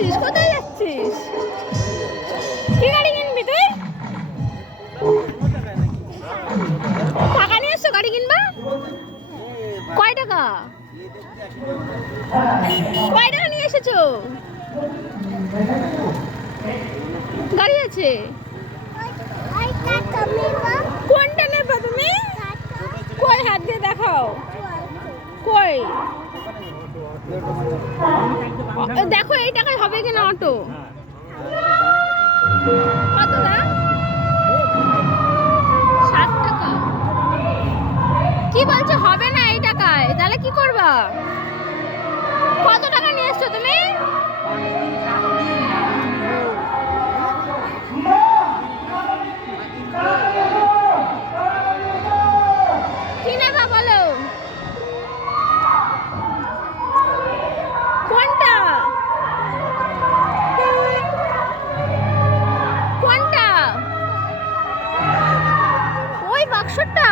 যাচ্ছিস? কোথায় যাচ্ছিস? কি গাড়ি কিনবি তুই? টাকা নিয়ে এসছো গাড়ি কিনবা? কয় টাকা? কয় টাকা নিয়ে এসেছো? গাড়ি আছে? কোনটা নেবা তুমি? কই হাত দিয়ে দেখাও। কই দেখো এই টাকায় হবে কিনা অটো। কত দাম? 7 টাকা। কি বলছো হবে না এই টাকায়? তাহলে কি করবা? কত টাকা নিয়ে এসছো তুমি? কি নেবা বলো? কোনটা? কোনটা? ওই বাক্সটা।